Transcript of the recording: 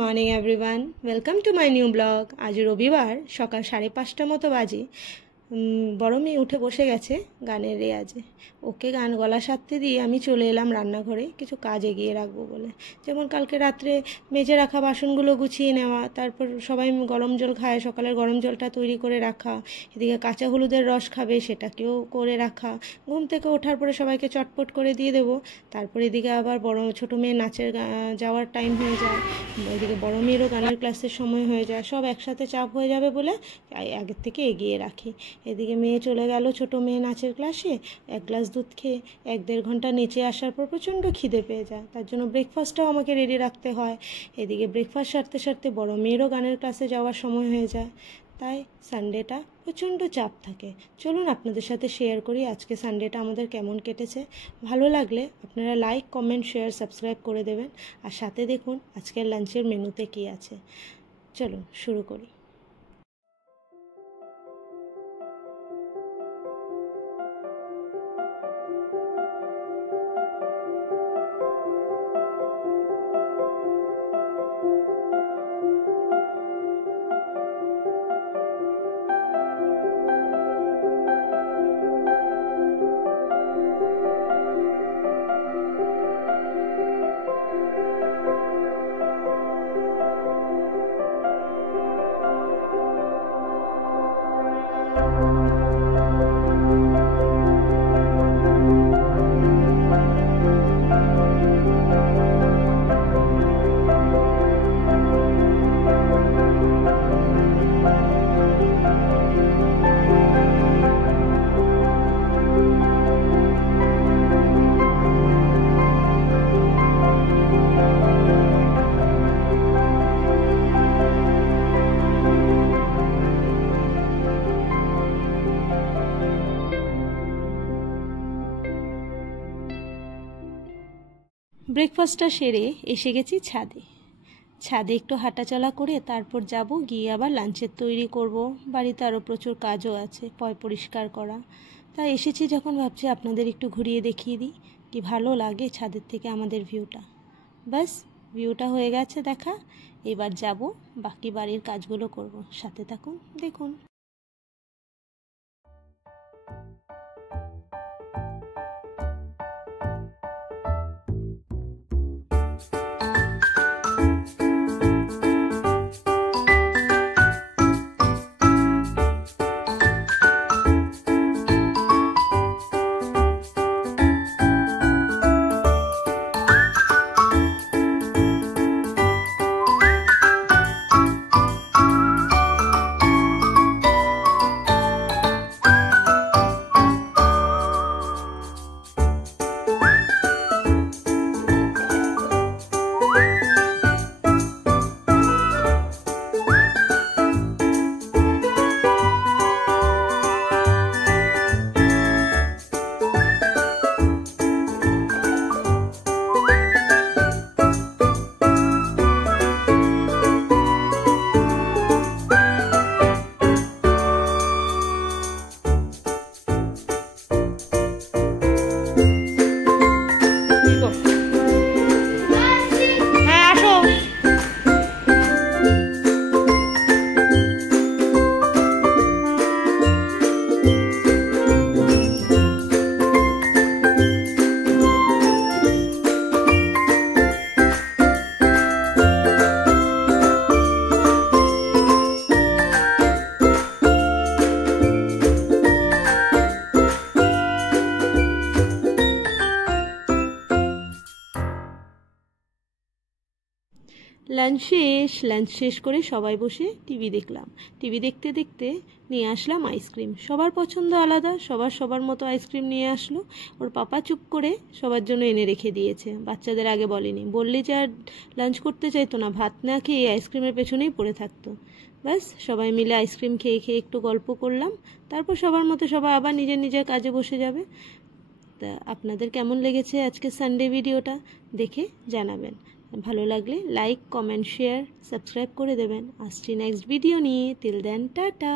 Morning everyone, welcome to my new blog. আজ রবিবার সকাল 5:30 মতো বাজে। বড় মেয়ে উঠে বসে গেছে গানের রেয়াজে। ওকে গান গলা সারতে দিয়ে আমি চলে এলাম রান্নাঘরে কিছু কাজ এগিয়ে রাখবো বলে। যেমন কালকে রাত্রে মেজে রাখা বাসনগুলো গুছিয়ে নেওয়া, তারপর সবাই গরম জল খায়, সকালের গরম জলটা তৈরি করে রাখা, এদিকে কাঁচা হলুদের রস খাবে সেটাকেও করে রাখা, ঘুম থেকে ওঠার পরে সবাইকে চটপট করে দিয়ে দেবো। তারপর এদিকে আবার ছোটো মেয়ের নাচের যাওয়ার টাইম হয়ে যায়, এদিকে বড় মেয়েরও গানের ক্লাসের সময় হয়ে যায়, সব একসাথে চাপ হয়ে যাবে বলে আগের থেকে এগিয়ে রাখি। এদিকে মেয়ে চলে গেল ছোটো মেয়ে নাচের ক্লাসে, এক গ্লাস দুধ খেয়ে 1-1.5 ঘন্টা নেচে আসার পর প্রচণ্ড খিদে পেয়ে যায়, তার জন্য ব্রেকফাস্টটাও আমাকে রেডি রাখতে হয়। এদিকে ব্রেকফাস্ট সারতে সারতে বড় মেয়েরও গানের ক্লাসে যাওয়ার সময় হয়ে যায়, তাই সানডেটা প্রচণ্ড চাপ থাকে। চলুন আপনাদের সাথে শেয়ার করি আজকে সানডেটা আমাদের কেমন কেটেছে। ভালো লাগলে আপনারা লাইক, কমেন্ট, শেয়ার, সাবস্ক্রাইব করে দেবেন, আর সাথে দেখুন আজকের লাঞ্চের মেনুতে কী আছে। চলুন শুরু করি। ব্রেকফাস্টটা সেরে এসে গেছি ছাদে একটু হাঁটাচলা করে তারপর যাব, গিয়ে আবার লাঞ্চের তৈরি করব। বাড়িতে আরও প্রচুর কাজও আছে, পরিষ্কার করা। তাই এসেছি যখন ভাবছি আপনাদের একটু ঘুরিয়ে দেখিয়ে দিই কি ভালো লাগে ছাদের থেকে আমাদের ভিউটা। বাস ভিউটা হয়ে গেছে দেখা, এবার যাব বাকি বাড়ির কাজগুলো করব। সাথে থাকুন, দেখুন। লাঞ্চ শেষ করে সবাই বসে টিভি দেখলাম। টিভি দেখতে দেখতে নিয়ে আসলাম আইসক্রিম। সবার পছন্দ আলাদা, সবার মতো আইসক্রিম নিয়ে আসলো। ওর পাপা চুপ করে সবার জন্য এনে রেখে দিয়েছে, বাচ্চাদের আগে বলেনি। বললে যে আর লাঞ্চ করতে চাইতো না, ভাত না খেয়ে আইসক্রিমের পেছনেই পড়ে থাকতো। ব্যাস সবাই মিলে আইসক্রিম খেয়ে একটু গল্প করলাম, তারপর সবার মতো সবাই আবার নিজের কাজে বসে যাবে। তা আপনাদের কেমন লেগেছে আজকে সানডে ভিডিওটা দেখে জানাবেন। ভালো লাগলে লাইক, কমেন্ট, শেয়ার, সাবস্ক্রাইব করে দেবেন। আসছি নেক্সট ভিডিও নিয়ে। Till then tata.